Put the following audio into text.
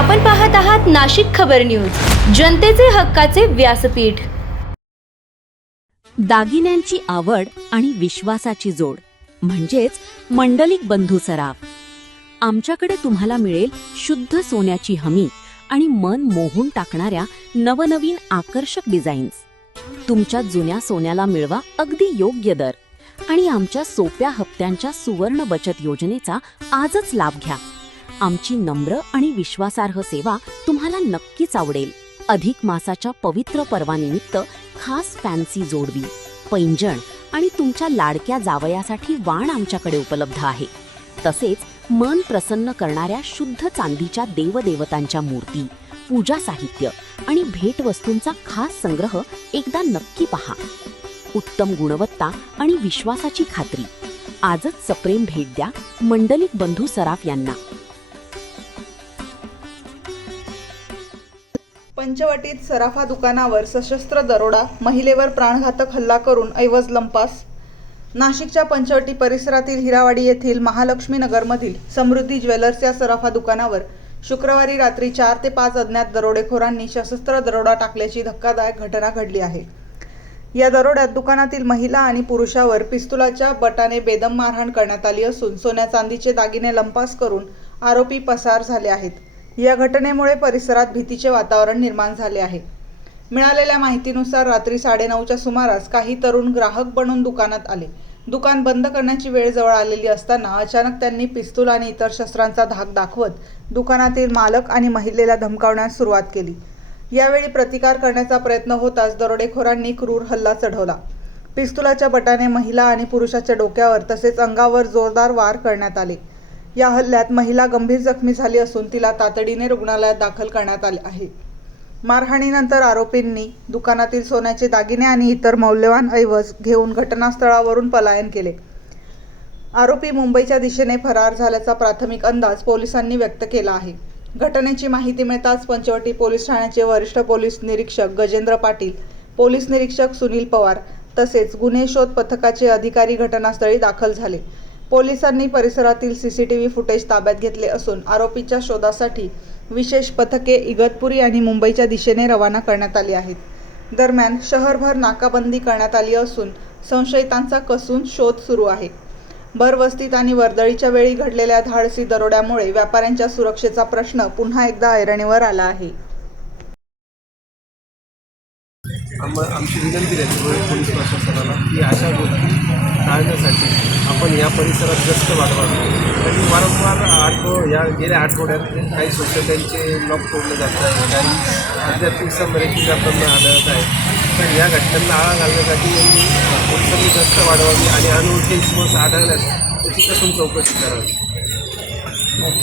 आपण पाहत आहात नाशिक खबर न्यूज, जनतेचे हक्काचे व्यासपीठ। दागिन्यांची आवड आणि विश्वासाची जोड म्हणजेच मंडलिक बंधू सराफ। आमच्याकडे तुम्हाला मिळेल शुद्ध सोन्याची हमी आणि मन मोहून टाकणाऱ्या नवनवीन आकर्षक डिझाईन्स। तुमच्या जुन्या सोन्याला मिळवा अगदी योग्य दर आणि आमच्या सोप्या हप्त्यांच्या सुवर्ण बचत योजनेचा आजच लाभ घ्या। आमची नम्र आणि विश्वासार्ह सेवा तुम्हाला नक्कीच आवडेल। अधिक मासाच्या पवित्र पर्वानिमित्त खास फॅन्सी जोडवी, पैंजण आणि तुमच्या लाडक्या जावयासाठी वाण आमच्याकडे उपलब्ध आहे। तसेच मन प्रसन्न करणाऱ्या शुद्ध चांदीच्या देवदेवतांच्या मूर्ती, पूजा साहित्य आणि भेटवस्तूंचा खास संग्रह एकदा नक्की पहा। उत्तम गुणवत्ता आणि विश्वासाची खात्री। आजच सप्रेम भेट द्या मंडलिक बंधू सराफ यांना। पंचवटीत सराफा दुकानावर सशस्त्र दरोडा, महिलेवर प्राणघातक हल्ला करून ऐवज लंपास। नाशिकच्या पंचवटी परिसरातील हिरावाडी येथील महालक्ष्मी नगरमधील समृद्धी ज्वेलर्स या सराफा दुकानावर शुक्रवारी रात्री 4 ते 5 अज्ञात दरोडेखोरांनी सशस्त्र दरोडा टाकल्याची धक्कादायक घटना घडली आहे। या दरोड्यात दुकानातील महिला आणि पुरुषावर पिस्तुलाच्या बटाने बेदम मारहाण करण्यात आली असून सोन्या चांदीचे दागिने लंपास करून आरोपी पसार झाले आहेत। या घटनेमुळे परिसरात भीतीचे वातावरण निर्माण झाले आहे। मिळालेल्या माहितीनुसार रात्री 9:30च्या सुमारास काही तरुण ग्राहक बनून दुकानात आले। दुकान बंद करण्याची वेळ जवळ आलेली असताना अचानक त्यांनी पिस्तूल आणि इतर शस्त्रांचा धाक दाखवत दुकानातील मालक आणि महिलेला धमकावण्यास सुरुवात केली। यावेळी प्रतिकार करण्याचा प्रयत्न होताच दरोडेखोरांनी क्रूर हल्ला चढवला। पिस्तुलाच्या बटाने महिला आणि पुरुषाच्या डोक्यावर तसेच अंगावर जोरदार वार करण्यात आले। या हल्ल्यात महिला गंभीर जखमी झाली असून तिला तातडीने रुग्णालयात दाखल करण्यात आले आहे। मारहाणीनंतर आरोपींनी दुकानातील सोन्याचे दागिने आणि इतर मौल्यवान ऐवज घेऊन घटनास्थळावरून पलायन केले। आरोपी मुंबईच्या दिशेने फरार झाल्याचा प्राथमिक अंदाज पोलिसांनी व्यक्त केला आहे। घटनेची माहिती मिळताच पंचवटी पोलीस ठाण्याचे वरिष्ठ पोलीस निरीक्षक गजेंद्र पाटील, पोलीस निरीक्षक सुनील पवार तसेच गुन्हे शोध पथकाचे अधिकारी घटनास्थळी दाखल झाले। पोलिसांनी परिसरातील सीसीटीव्ही फुटेज ताब्यात घेतले असून आरोपीच्या शोधासाठी विशेष पथके इगतपुरी आणि मुंबईच्या दिशेने रवाना करण्यात आली आहेत। दरम्यान शहरभर नाकाबंदी करण्यात आली असून संशयितांचा कसून शोध सुरू आहे। भरवस्तीत आणि वर्दळीच्या वेळी घडलेल्या धाडसी दरोड्यामुळे व्यापाऱ्यांच्या सुरक्षेचा प्रश्न पुन्हा एकदा ऐरणीवर आला आहे। आमची विनंती आहे पोलीस प्रशासनाला की अशा गोष्टी टाळण्यासाठी आपण या परिसरात गस्त वाढवावी। आणि वारंवार गेल्या आठवड्यात काही सोसायट्यांचे लॉक तोडले जात आहे, काही अध्यात्मिक समृद्धी जाताना आढळत आहे। तर या घटनांना आळा घालण्यासाठी पोलिसांनी गस्त वाढवावी आणि अनोळखी इसमस आढळल्यास त्याची कसून चौकशी करावी।